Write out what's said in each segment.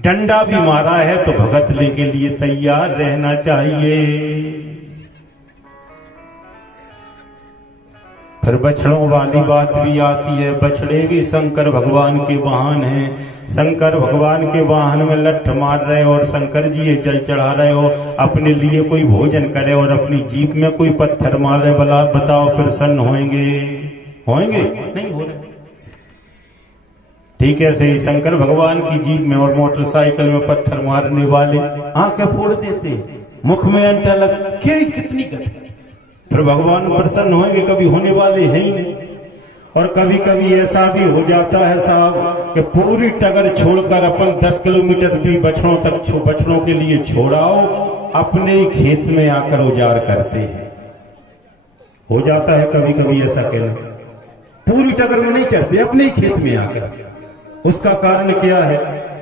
डंडा भी मारा है तो भगतले के लिए तैयार रहना चाहिए। फिर बछड़ों वाली बात भी आती है। बछड़े भी शंकर भगवान के वाहन हैं। शंकर भगवान के वाहन में लठ मार रहे हो और शंकर जी ये जल चढ़ा रहे हो, अपने लिए कोई भोजन करे और अपनी जीप में कोई पत्थर मार रहे, बताओ प्रसन्न होंगे? होंगे नहीं हो रहे। ठीक है, सही शंकर भगवान की जीप में और मोटरसाइकिल में पत्थर मारने वाले आंखें फोड़ देते, मुख में अंटा लग के कितनी गति। फिर भगवान प्रसन्न होंगे? कभी होने वाले हैं ही नहीं। और कभी कभी ऐसा भी हो जाता है साहब कि पूरी टगर छोड़कर अपन 10 किलोमीटर भी बछड़ों तक बछड़ों के लिए छोड़ाओ, अपने ही खेत में आकर उजाड़ करते हैं। हो जाता है कभी कभी ऐसा कहना, पूरी टगर में नहीं चढ़ते, अपने ही खेत में आकर। उसका कारण क्या है?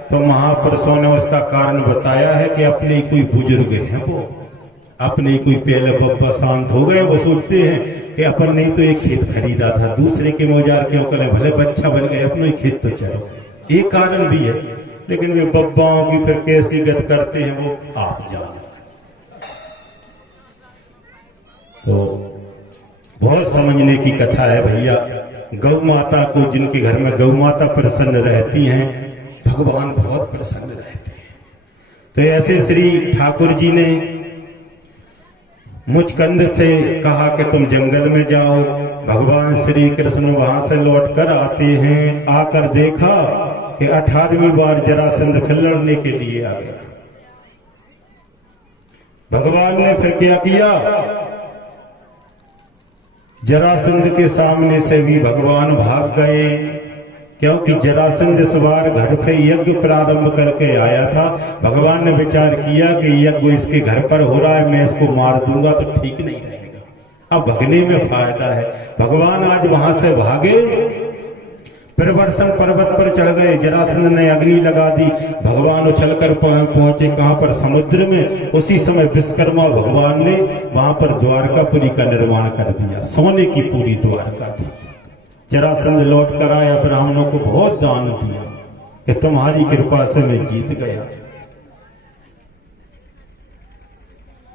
तो महापुरुषों ने उसका कारण बताया है कि अपने कोई बुजुर्ग हैं, वो अपने कोई पहले बब्बा शांत हो गए, वो सोचते हैं कि अपन नहीं तो एक खेत खरीदा था, दूसरे के मौजार क्यों करें, भले बच्चा बन गए, अपना ही खेत तो चलो। एक कारण भी है, लेकिन वे बब्बाओं की फिर कैसी गत करते हैं वो आप जानते। तो बहुत समझने की कथा है भैया। गौ माता को, जिनके घर में गौ माता प्रसन्न रहती हैं, भगवान बहुत प्रसन्न रहते हैं। तो ऐसे श्री ठाकुर जी ने मुचकंद से कहा कि तुम जंगल में जाओ। भगवान श्री कृष्ण वहां से लौट कर आते हैं। आकर देखा कि 18वीं बार जरासंध लड़ने के लिए आ गया। भगवान ने फिर क्या किया? जरासंध के सामने से भी भगवान भाग गए, क्योंकि जरासंध इस बार घर पे यज्ञ प्रारंभ करके आया था। भगवान ने विचार किया कि यज्ञ इसके घर पर हो रहा है, मैं इसको मार दूंगा तो ठीक नहीं रहेगा, अब भगने में फायदा है। भगवान आज वहां से भागे, प्रवर्षण पर्वत पर चढ़ गए। जरासंध ने अग्नि लगा दी। भगवान उछलकर पहुंचे कहां पर? समुद्र में। उसी समय विश्वकर्मा भगवान ने वहां पर द्वारकापुरी का निर्माण कर दिया। सोने की पूरी द्वारका थी। जरासंध लौट कर आया, ब्राह्मणों को बहुत दान दिया कि तुम्हारी कृपा से मैं जीत गया।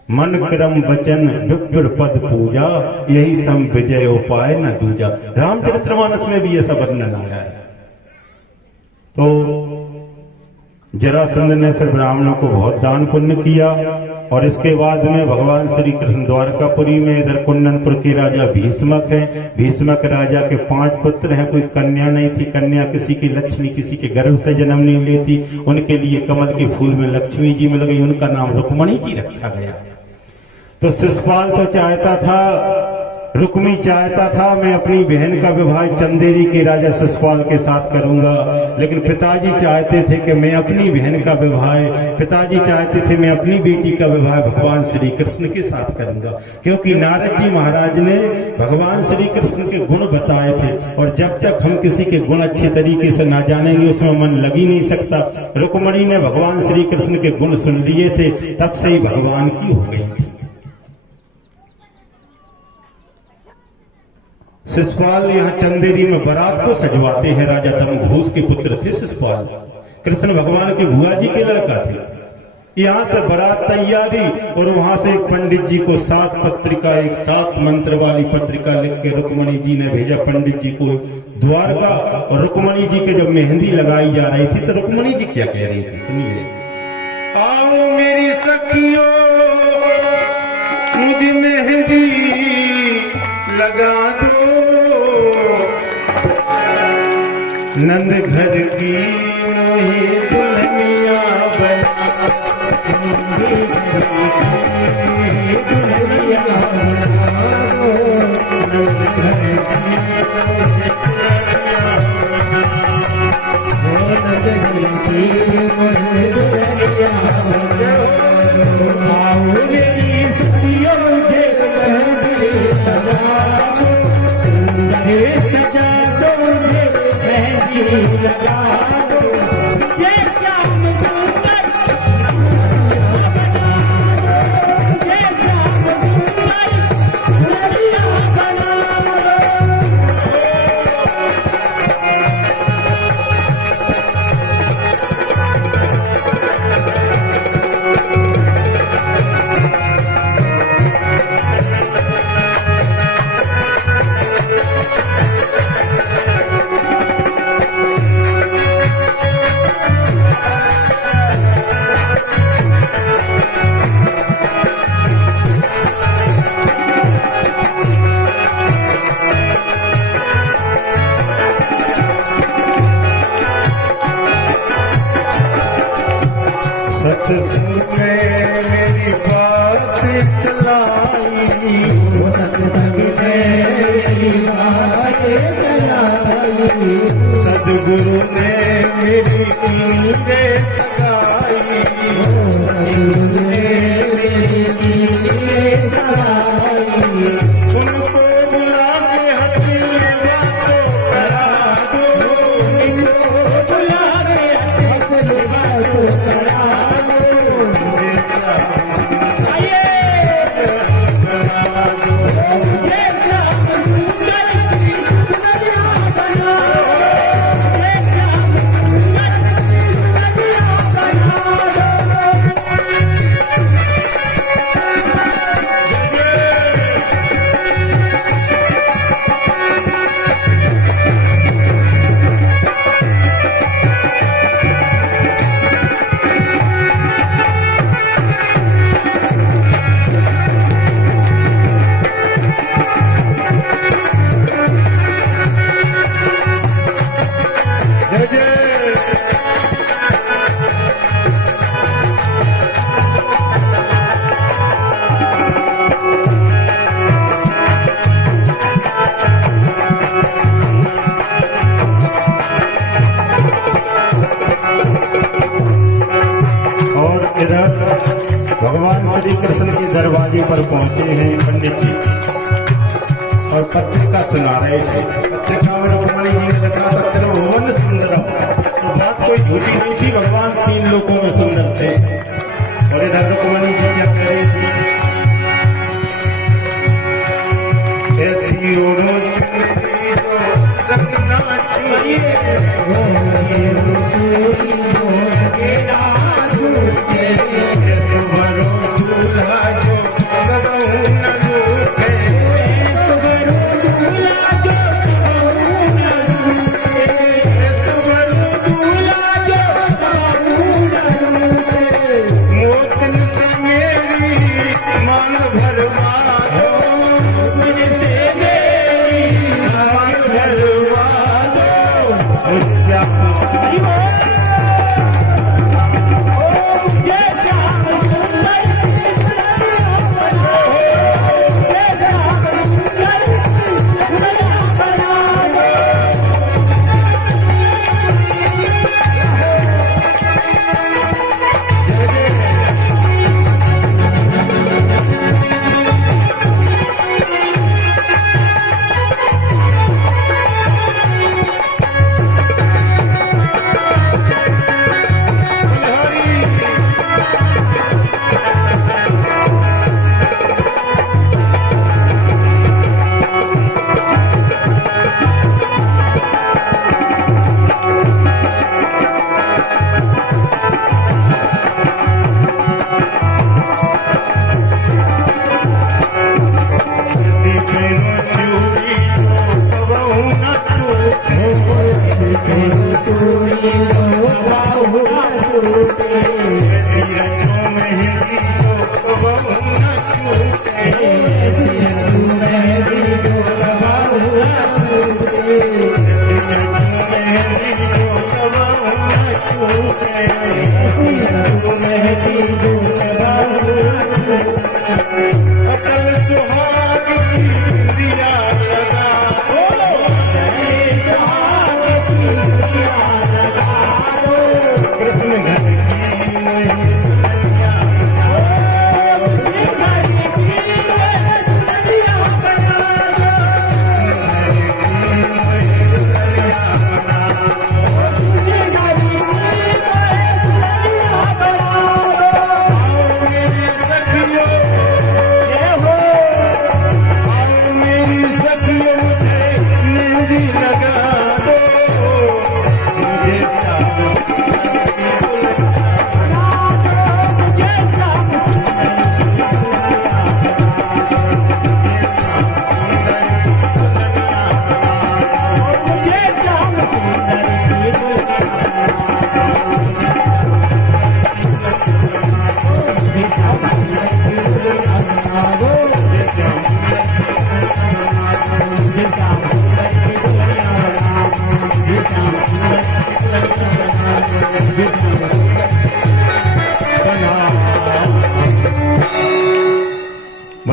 मन क्रम वचन विप्र पद पूजा, यही सम विजय उपाय न दूजा। रामचरितमानस में भी ऐसा वर्णन आया है। तो जरासंध ने फिर ब्राह्मणों को बहुत दान पुण्य किया। और इसके बाद में भगवान श्री कृष्ण द्वारकापुरी में, इधर कुंदनपुर के राजा भीष्मक हैं। भीष्मक राजा के 5 पुत्र हैं, कोई कन्या नहीं थी। कन्या किसी की लक्ष्मी किसी के गर्भ से जन्म नहीं लेती, उनके लिए कमल के फूल में लक्ष्मी जी मिल गई, उनका नाम रुक्मणी जी रखा गया। तो शिशुपाल तो चाहता था, रुक्मी चाहता था मैं अपनी बहन का विवाह चंदेरी के राजा शिशुपाल के साथ करूंगा, लेकिन पिताजी चाहते थे कि मैं अपनी बहन का विवाह, पिताजी चाहते थे मैं अपनी बेटी का विवाह भगवान श्री कृष्ण के साथ करूंगा, क्योंकि नारद जी महाराज ने भगवान श्री कृष्ण के गुण बताए थे। और जब तक हम किसी के गुण अच्छे तरीके से ना जानेंगे उसमें मन लग ही नहीं सकता। रुक्मणी ने भगवान श्री कृष्ण के गुण सुन लिए थे, तब से ही भगवान की हो गई थी। शिशुपाल यहाँ चंदेरी में बारात को सजवाते हैं। राजा दमघोष के पुत्र थे शिशुपाल, कृष्ण भगवान के भुआ जी के लड़का थे। यहाँ से बारात तैयारी, और वहां से एक पंडित जी को 7 पत्रिका, एक 7 मंत्र वाली पत्रिका लिख के रुक्मणी जी ने भेजा पंडित जी को द्वारका। और रुक्मणी जी के जब मेहंदी लगाई जा रही थी तो रुक्मणी जी क्या कह रही थी, सुनिए। आओ मेरी सखियों मुझे मेहंदी लगा दो, नंद घर की मोही दुल्हनिया बना, दुल्हनिया सत्संग में मेरी बात चलाई, सत्संग में मेरी बात चलाई, सदगुरु ने मेरी नींदें सगाई, सदगुरु ने मेरी नींदें सगाई। उनको बुला के हंसी बातों करा दो, उनको बुला के हंसी बातों करा दो। आइए भगवान श्री कृष्ण के दरवाजे पर पहुंचे हैं पंडित जी और पत्रिका सुना रहे थे। पत्रिका में रुक्मणी जी ने लिखा पत्र भुवन सुंदर, तो बात कोई झूठी नहीं थी, भगवान 3 लोकों में सुंदर थे। और इधर रुक्मणी जी क्या कह रही थी, ऐसी ओढ़ो रखना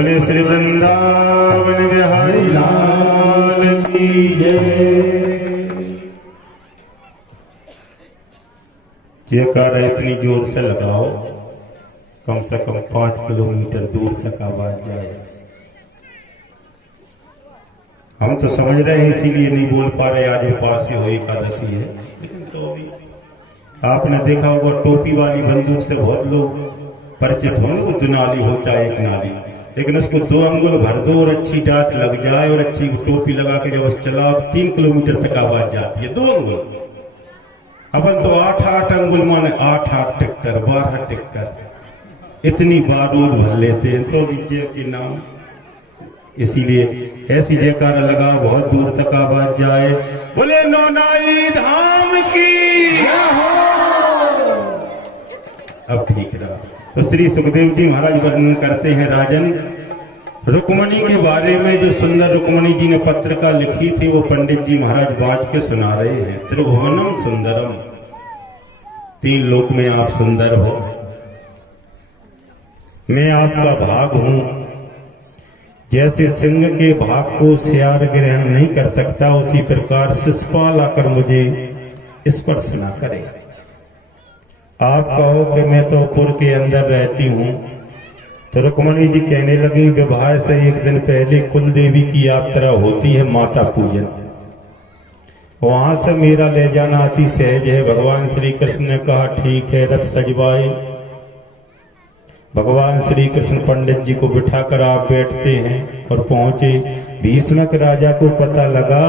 बोले श्री वृंदावन बिहारी लाल की जय। जयकारा इतनी जोर से लगाओ कम से कम 5 किलोमीटर दूर तक आवाज जाए। हम तो समझ रहे हैं इसीलिए नहीं बोल पा रहे, आज उपास हो एकादशी है, लेकिन तो भी आपने देखा होगा टोपी वाली बंदूक से बहुत लोग परिचित होंगे, वो दुनाली हो चाहे एक नाली, लेकिन उसको 2 अंगुल भर दो और अच्छी डांट लग जाए और अच्छी टोपी लगा के जब उस चलाओ तो 3 किलोमीटर तक आवाज जाती है। 2 अंगुल, अपन तो 8 अंगुल माने 8 टिक्कर 12 टिक्कर इतनी बारूद भर लेते हैं, तो विजय के नाम। इसीलिए ऐसी जयकारा लगा बहुत दूर तक आवाज जाए। बोले नौनाई धाम की। अब ठीक रहा। तो श्री सुखदेव जी महाराज वर्णन करते हैं राजन रुक्मणी के बारे में, जो सुंदर रुक्मणी जी ने पत्रिका लिखी थी वो पंडित जी महाराज बांच के सुना रहे हैं। त्रिभुवनम सुंदरम, 3 लोक में आप सुंदर हो, मैं आपका भाग हूं। जैसे सिंह के भाग को सियार ग्रहण नहीं कर सकता, उसी प्रकार शिशुपाल आकर मुझे स्पर्श ना करे। आप कहो कि मैं तो पुर के अंदर रहती हूं। तो रुक्मणी जी कहने लगी, विवाह से एक दिन पहले कुल देवी की यात्रा होती है, माता पूजन, वहां से मेरा ले जाना अति सहज है। भगवान श्री कृष्ण ने कहा ठीक है, रथ सजवाए। भगवान श्री कृष्ण पंडित जी को बिठाकर आप बैठते हैं और पहुंचे। भीष्मक राजा को पता लगा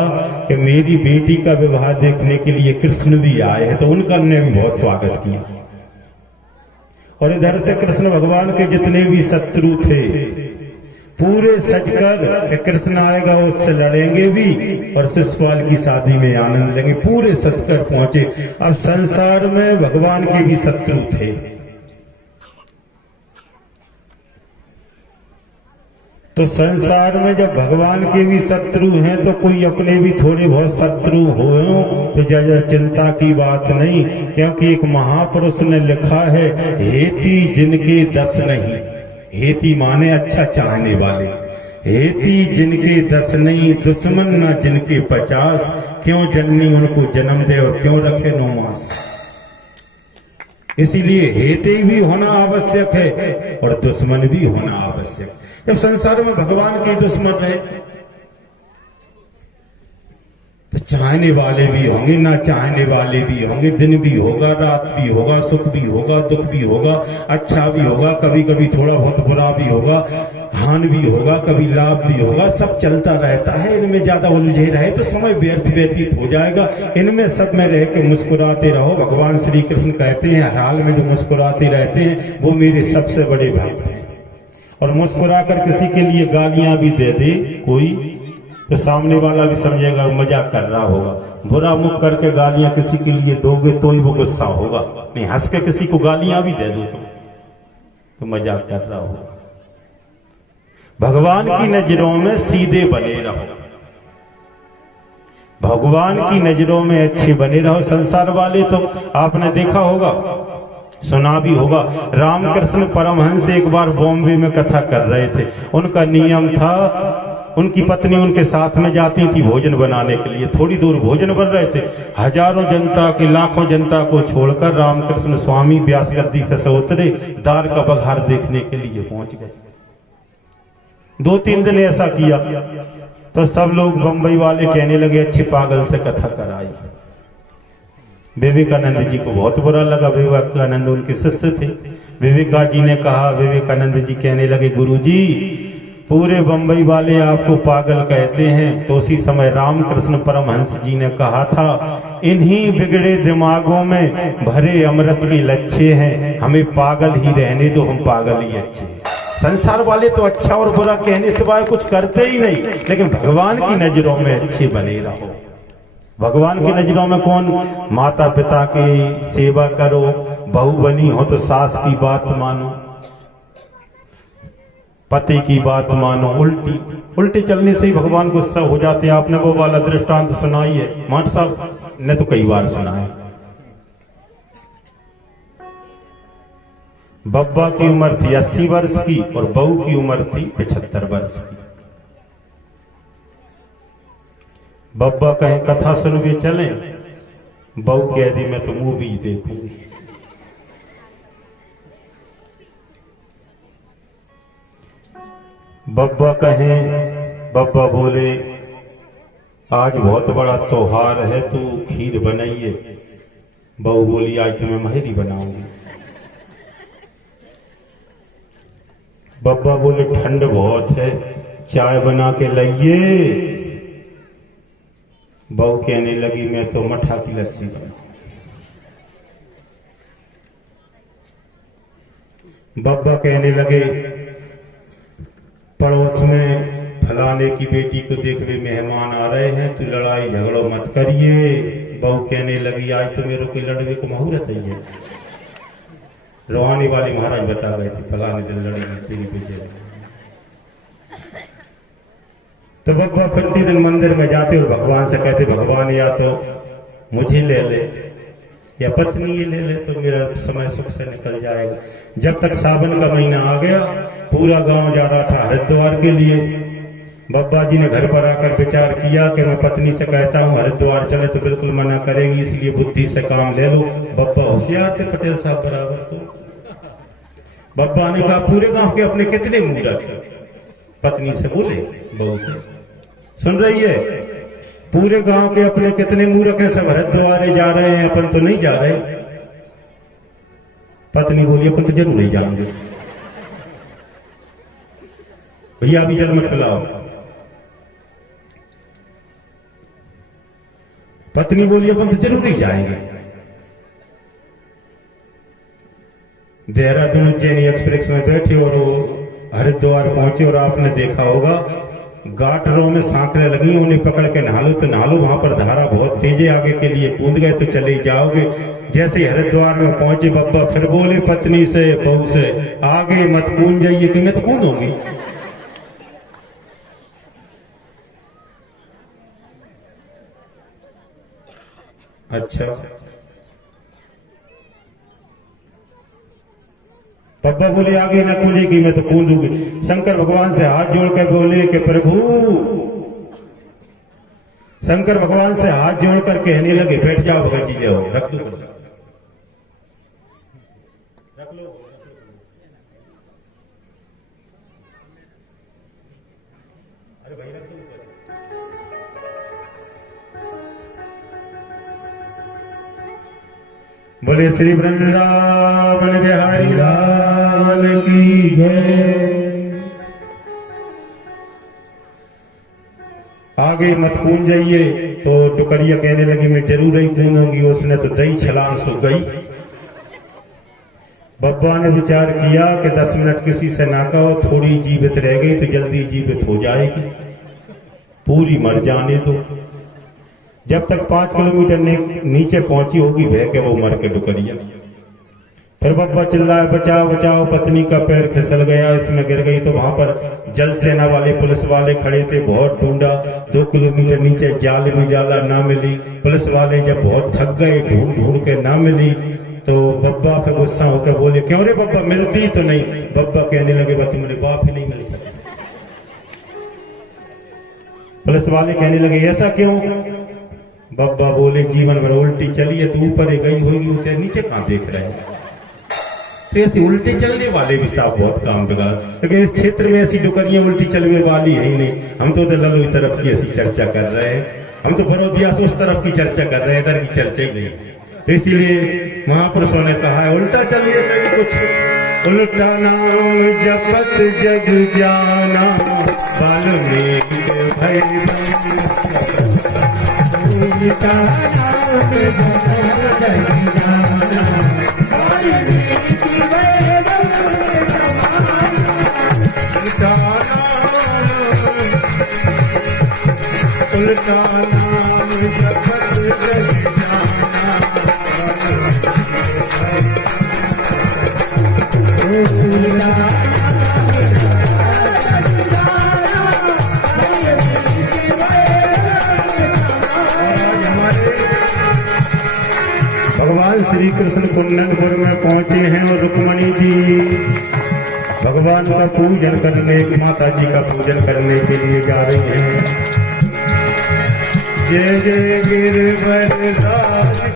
कि मेरी बेटी का विवाह देखने के लिए कृष्ण भी आए हैं, तो उनका ने भी बहुत स्वागत किया। और इधर से कृष्ण भगवान के जितने भी शत्रु थे पूरे सजकर कृष्ण आएगा उससे लड़ेंगे भी और शिशुपाल की शादी में आनंद लेंगे, पूरे सजकर पहुंचे। अब संसार में भगवान के भी शत्रु थे, तो संसार में जब भगवान के भी शत्रु हैं तो कोई अपने भी थोड़े बहुत शत्रु हो तो ज्यादा चिंता की बात नहीं, क्योंकि एक महापुरुष ने लिखा है, हेती जिनके 10 नहीं, हेती माने अच्छा चाहने वाले, हेती जिनके 10 नहीं, दुश्मन न जिनके 50, क्यों जननी उनको जन्म दे और क्यों रखे 9 मास। इसीलिए हेते भी होना आवश्यक है और दुश्मन भी होना आवश्यक। जब संसार में भगवान के दुश्मन रहे तो चाहने वाले भी होंगे, ना चाहने वाले भी होंगे, दिन भी होगा, रात भी होगा, सुख भी होगा, दुख भी होगा, अच्छा भी होगा, कभी कभी थोड़ा बहुत बुरा भी होगा, हानि भी होगा, कभी लाभ भी होगा, सब चलता रहता है। इनमें ज्यादा उलझे रहे तो समय व्यतीत हो जाएगा। इनमें सब में रह के मुस्कुराते रहो। भगवान श्री कृष्ण कहते हैं हर हाल में जो मुस्कुराते रहते हैं वो मेरे सबसे बड़े भक्त हैं। और मुस्कुरा कर किसी के लिए गालियां भी दे दे कोई, तो सामने वाला भी समझेगा मजाक कर रहा होगा। बुरा मुख करके गालियां किसी के लिए दोगे तो ही वो गुस्सा होगा, नहीं हंस के किसी को गालियां भी दे दो तो मजाक कर रहा होगा। भगवान की नजरों में सीधे बने रहो, भगवान की नजरों में अच्छे बने रहो। संसार वाले तो आपने देखा होगा, सुना भी होगा, रामकृष्ण परमहंस एक बार बॉम्बे में कथा कर रहे थे। उनका नियम था, उनकी पत्नी उनके साथ में जाती थी भोजन बनाने के लिए। थोड़ी दूर भोजन बन रहे थे, हजारों जनता के लाखों जनता को छोड़कर रामकृष्ण स्वामी व्यास गद्दी पे से उतरे, दार का बघार देखने के लिए पहुंच गए। 2-3 दिन ऐसा किया तो सब लोग बंबई वाले कहने लगे अच्छी पागल से कथा कराई। विवेकानंद जी को बहुत बुरा लगा, विवेकानंद उनके शिष्य थे। विवेका जी ने कहा, विवेकानंद जी कहने लगे गुरुजी पूरे बंबई वाले आपको पागल कहते हैं। तो उसी समय रामकृष्ण परमहंस जी ने कहा था, इन्हीं बिगड़े दिमागों में भरे अमृत के लच्छे हैं, हमें पागल ही रहने दो, हम पागल ही अच्छे हैं। संसार वाले तो अच्छा और बुरा कहने सिवाय कुछ करते ही नहीं, लेकिन भगवान की नजरों में अच्छे बने रहो। भगवान की नजरों में कौन? माता पिता की सेवा करो, बहू बनी हो तो सास की बात मानो, पति की बात मानो। उल्टी चलने से ही भगवान गुस्सा हो जाते हैं। आपने वो वाला दृष्टांत सुनाई है, माट साहब ने तो कई बार सुना है। बब्बा की उम्र थी 80 वर्ष की और बहू की उम्र थी 75 वर्ष की। बब्बा कहे कथा सुन के चलें, बहू कह दी मैं तो मूवी देखूंगी। बब्बा बोले आज बहुत बड़ा त्योहार है, तू खीर बनाइए। बहू बोली आज तो मैं महरी बनाऊंगी। बब्बा बोले ठंड बहुत है, चाय बना के लाइए। बहू कहने लगी मैं तो मठा की लस्सी बनाऊं। बब्बा कहने लगे पड़ोस में फलाने की बेटी को देखने मेहमान आ रहे हैं, तू लड़ाई झगड़ो मत करिए। बहू कहने लगी आज तो मेरे को लड़वे को मुहूर्त है। रोहानी वाली महाराज बता गए थे फलाने दिन लड़ेंगे तेरी बेटे। तो बब्बा प्रतिदिन मंदिर में जाते और भगवान से कहते भगवान या तो मुझे ले ले या पत्नी ये ले ले तो मेरा समय सुख से निकल जाएगा। जब तक सावन का महीना आ गया, पूरा गांव जा रहा था हरिद्वार के लिए। बब्बा जी ने घर पर आकर विचार किया कि मैं पत्नी से कहता हूँ हरिद्वार चले तो बिल्कुल मना करेगी, इसलिए बुद्धि से काम ले लो। बब्बा होशियार थे पटेल साहब बराबर। तो बब्बा ने कहा पूरे गांव के अपने कितने मूर्ख हैं। पत्नी से बोले बहू से, सुन रही है, पूरे गांव के अपने कितने मूर्ख हैं, सब हरिद्वार जा रहे हैं, अपन तो नहीं जा रहे। पत्नी बोली अपन तो जरूर नहीं जाएंगे, भैया अभी जल मत पिलाओ। पत्नी बोली अपन तो जरूर ही जाएंगे। देहरादून उज्जैनी एक्सप्रेस में बैठे और हरिद्वार पहुंचे और आपने देखा होगा गाटरों में सांकरें लगी, उन्हें पकड़ के नहालो तो नहालो, वहां पर धारा बहुत तेज है, आगे के लिए कूद गए तो चले जाओगे। जैसे ही हरिद्वार में पहुंचे बब्बा फिर बोले पत्नी से बहू से आगे मत कूद जाइए कि मैं तो कूदूंगी। अच्छा बब्बा बोले आगे न कूदेगी मैं तो कूदूंगी। शंकर भगवान से हाथ जोड़कर बोले कि प्रभु, शंकर भगवान से हाथ जोड़कर कहने लगे बैठ जाओ भगत जी, जाओ रख दो रख लो। अरे भाई रख दो। बोले श्री वृंदावन बिहारी लाल की जय। आगे मत कूद जाइए। तो टुकड़िया कहने लगी मैं जरूर ही कूदूंगी। उसने तो दही छलांग सो गई। बब्बा ने विचार किया कि 10 मिनट किसी से ना कहो, थोड़ी जीवित रह गई तो जल्दी जीवित हो जाएगी, पूरी मर जाने दो। जब तक 5 किलोमीटर नीचे पहुंची होगी बह के वो मर के डुकरिया। फिर बब्बा चिल्लाया बचाओ बचाओ, पत्नी का पैर फिसल गया, इसमें गिर गई। तो वहां पर जल सेना वाले पुलिस वाले खड़े थे, बहुत ढूंढा, 2 किलोमीटर नीचे जाल में जाला ना मिली। पुलिस वाले जब बहुत थक गए, ढूंढ ढूंढ के ना मिली, तो बब्बा पे गुस्सा होकर बोले क्यों रे बब्बा मिलती तो नहीं। बब्बा कहने लगे बा तुम्हारे बाप ही नहीं मिल सकते। पुलिस वाले कहने लगे ऐसा क्यों। बब्बा बोले जीवन भर उल्टी चली है, तो ऊपर गई होगी, उतर नीचे कहां देख रहे हैं। तो ऐसे उल्टे चलने वाले भी साहब बहुत काम बिगाड़, लेकिन इस क्षेत्र में ऐसी डुकरियां उल्टी चलने वाली है ही नहीं। हम तो ललो तरफ की ऐसी चर्चा कर रहे हैं, हम तो बड़ौदिया से उस तरफ की चर्चा कर रहे हैं, इधर की चर्चा ही नहीं। तो इसीलिए महापुरुषों ने कहा है उल्टा चलिए सब कुछ। उल्टा नाम जपत जग जाना, वाल्मीकि भय उल्टा नाम जपत जग जाना, वाल्मीकि भय उल्टा नाम जपत जग जाना। भगवान श्री कृष्ण कुंदनपुर में पहुंचे हैं और रुक्मणी जी भगवान का पूजन करने, माता जी का पूजन करने के लिए जा रही हैं। जय जय गिरिवरदारी